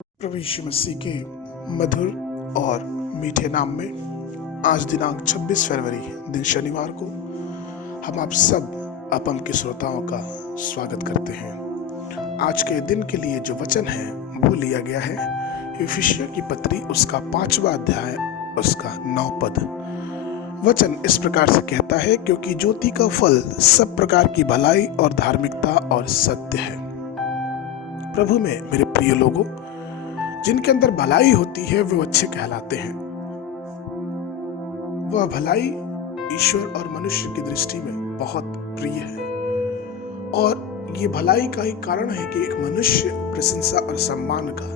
प्रभु यीशु मसीह के मधुर और मीठे नाम में आज दिनांक 26 फरवरी दिन शनिवार को हम आप सब अपम के श्रोताओं का स्वागत करते हैं। आज के दिन के लिए जो वचन है वो लिया गया है इफिसियों की पत्री उसका 5वां अध्याय उसका 9 पद। वचन इस प्रकार से कहता है, क्योंकि ज्योति का फल सब प्रकार की भलाई और धार्मिकता और सत्य है। प्रभु में मेरे प्रिय लोगों, जिनके अंदर भलाई होती है वो अच्छे कहलाते हैं। वह भलाई ईश्वर और मनुष्य की दृष्टि में बहुत प्रिय है और ये भलाई का ही कारण है कि एक मनुष्य प्रशंसा और सम्मान का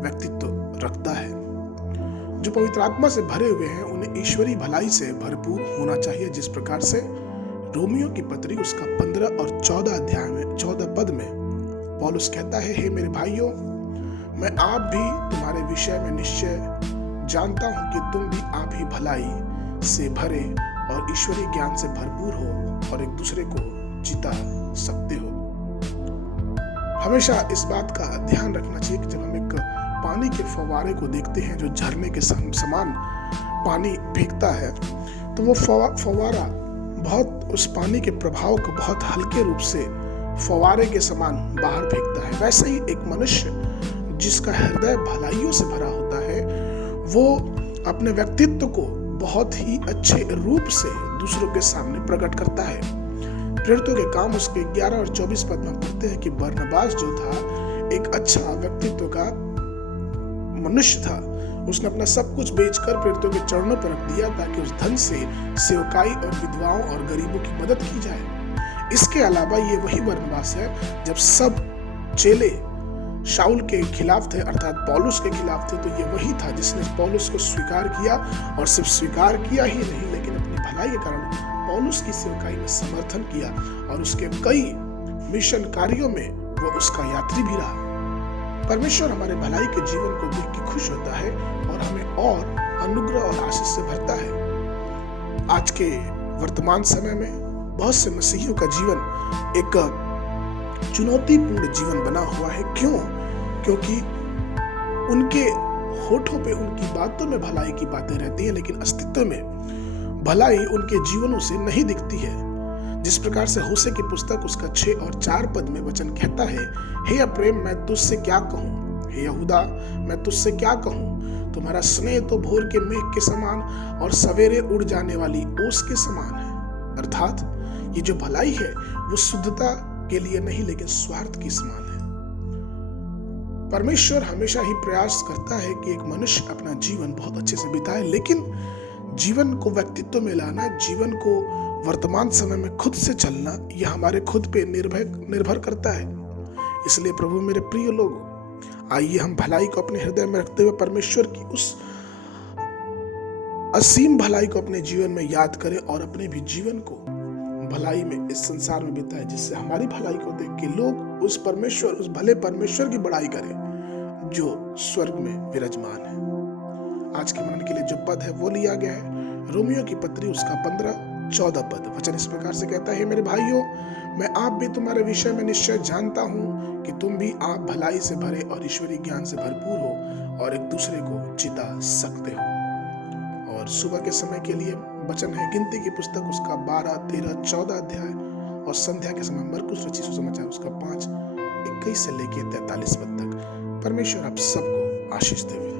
व्यक्तित्व रखता है। जो पवित्र आत्मा से भरे हुए हैं उन्हें ईश्वरीय भलाई से भरपूर होना चाहिए, जिस प्रकार से रोमियो की पत्री उसका 15 और 14 अध्याय में 14 पद में पौलुस कहता है, हे मेरे भाइयों, मैं आप भी तुम्हारे विषय में निश्चय जानता हूं कि तुम भी आप ही भलाई से भरे और ईश्वरीय ज्ञान से भरपूर हो और एक दूसरे को जिता सकते हो। हमेशा इस बात का ध्यान रखना चाहिए कि जब हम एक पानी के फव्वारे को देखते हैं जो झरने के समान पानी फेंकता है, तो वो फव्वारा बहुत उस पानी के प्रभाव को बहुत हल्के रूप से फव्वारे के समान बाहर फेंकता है। वैसे ही एक मनुष्य जिसका हृदय भलाइयों से भरा होता है वो अपने व्यक्तित्व को बहुत ही अच्छे रूप से दूसरों के सामने प्रकट करता है। प्रेरितों के काम उसके 11 और 24 पद में पढ़ते हैं कि बरनबास जो था एक अच्छा व्यक्तित्व का मनुष्य था। उसने अपना सब कुछ बेचकर प्रेरितों के चरणों पर रख दिया ताकि उस धन से सेवकाई और विधवाओं और गरीबों की मदद की जाए। इसके अलावा ये वही बरनबास है जब सब चेले शाऊल के खिलाफ थे अर्थात पौलुस के खिलाफ थे, तो ये वही था जिसने पौलुस को स्वीकार किया और सिर्फ स्वीकार किया ही नहीं लेकिन अपनी भलाई के कारण पौलुस की सेवकाई में समर्थन किया और उसके कई मिशन कार्यों में वो उसका यात्री भी रहा। परमेश्वर हमारे भलाई के जीवन को देख के खुश होता है और हमें और अनुग्रह और आशीष से भरता है। आज के वर्तमान समय में बहुत से मसीहियों का जीवन एक चुनौतीपूर्ण जीवन बना हुआ है। क्यों? क्योंकि उनके होठों पे उनकी बातों में भलाई की बातें रहती हैं लेकिन अस्तित्व में भलाई उनके जीवनों से नहीं दिखती है। जिस प्रकार से होशे की पुस्तक उसका 6 और 4 पद में वचन कहता है, हे अप्रेम, मैं तुझसे क्या कहूँ, हे यहूदा, मैं तुझसे क्या कहूँ, तुम्हारा स्नेह तो भोर के मेघ के समान और सवेरे उड़ जाने वाली ओस के समान है। अर्थात ये जो भलाई है वो शुद्धता के लिए नहीं लेकिन स्वार्थ की समान है। परमेश्वर हमेशा ही प्रयास करता है कि एक मनुष्य अपना जीवन बहुत अच्छे से बिताए, लेकिन जीवन को व्यक्तित्व में लाना, जीवन को वर्तमान समय में खुद से चलना, यह हमारे खुद पे निर्भर करता है। इसलिए प्रभु मेरे प्रिय लोगों, आइए हम भलाई को अपने हृदय में रखते हुए परमेश्वर की उस असीम भलाई को अपने जीवन में याद करें और अपने भी जीवन को भलाई में इस संसार में बिताए, जिससे हमारी भलाई को देख के लोग उस भले परमेश्वर की बड़ाई करें जो स्वर्ग में विराजमान है। आज के मनन के लिए जो पद है वो लिया गया है रोमियो की पत्री उसका 15-14 पद। वचन इस प्रकार से कहता है, मेरे भाइयों, मैं आप भी तुम्हारे विषय में निश्चय जानता हूँ कि तुम भी आप भलाई से भरे और ईश्वरीय ज्ञान से भरपूर हो और एक दूसरे को जिता सकते हो। और सुबह के समय के लिए वचन है गिनती की पुस्तक उसका 12, 13, 14 अध्याय और संध्या के समय मरकुस रचित सुसमाचार उसका 5, 21 से लेके 43 पद तक। परमेश्वर आप सबको आशीष देवे।